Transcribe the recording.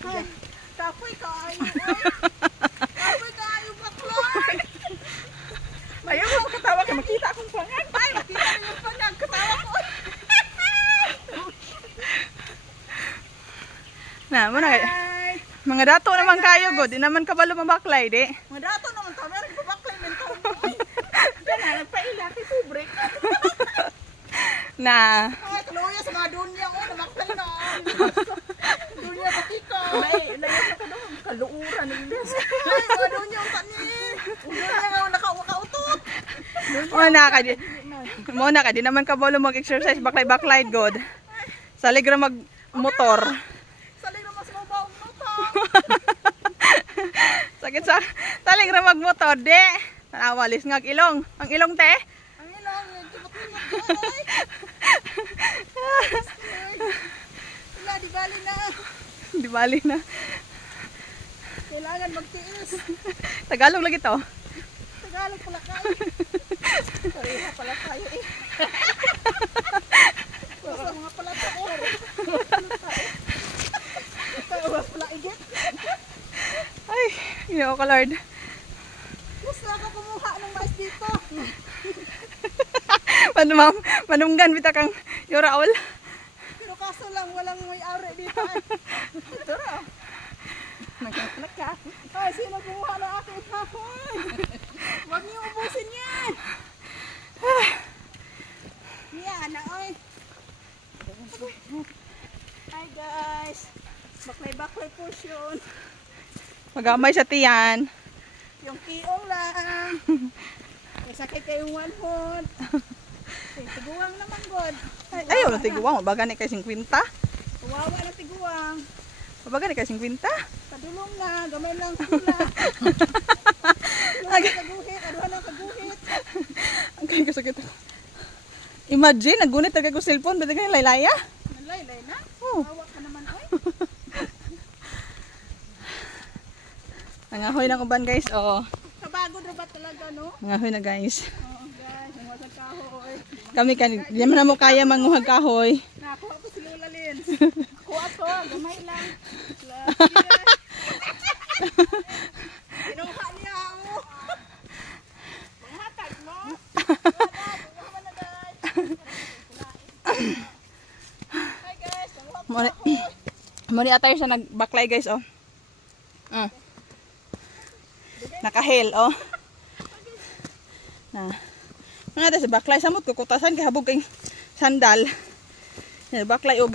Ay, tapoy kaayo. Tapoy kaayo baklay. Ayaw mo katawa ka, makita akong pangan. Ay, makita na yung panag. Katawa ko. Na, mo na. Ay, Mga dato naman kayo, God. Di naman ka ba lumabaklay, di? mga dato naman kami. Nagbabaklay men ko. Yan na, nagpaila. Pobre. Na. Ay, kaluya sa mga dunya mo. Namaklay na. Dunya pati ka. Layo ka doon. Kaluuran ng Diyos. Ay, mga dunya ang tani. Dunya nga nakautot. Muna ka, di naman ka ba lumag-exercise, baklay-baklay, God. Salig ra mag-motor. Saling na mas mabawang nota. Sakit sa salig ra mag-motor, di. Tanawalis nga ilong. Ang ilong, te. Ang ilang, nagkibat-kibat ko. Ay. Wala, di bali na. Di bali na. Kailangan magtiis. Tagalog lagi to. Tagalog pala kayo. Pareha pala tayo eh. Basta mga pala taor. Tawas pala igit. Ay, ginoo ko, Lord. Gusto ako kumuha ng mais dito. Manunggan bita kang yuraol. Pero kaso lang walang may-ari dito eh. Ito na. Nagkakalak ka. Ay, sino kumuha ng aking kahoy? Huwag niyo ubusin yan. Yan na, oy. Hi guys. Baklay-baklay portion. Magamay sa tiyan. Yung kiong lang. May sakit kayong 1 foot. Tiguang naman, God. Ayaw na tiguang. Mabaga ni kay 50. Kawawa na tiguang. Mabaga ni kay 50. Padulong na. Gamay lang sula. Kaguhit. Aduhan lang kaguhit. Ang kaya kasakit ako. Imagine, nagunit talaga ko cellphone. Bata ka laylaya? Nalaylay na? Oo. Kawawa ka naman, oy. Nangahoy ng uban, guys. Oo. Kabago na ba talaga, no? Nangahoy na, guys. Oo, guys. Ang wasag kahoy. Kami di naman na mo kaya manguhag kahoy. Nakuha ko si Lola Lynn. Kuha ko. Gamay lang. Kinuha niya ako. Panghatag mo. Panghatag na, guys. Hi, guys. Nanguha ko kahoy. Muni atay siya nagbaklay, guys, oh. Nakahel, oh. Na. Nga sa baklay samot kukutasan kay habog kay sandal. Baklay og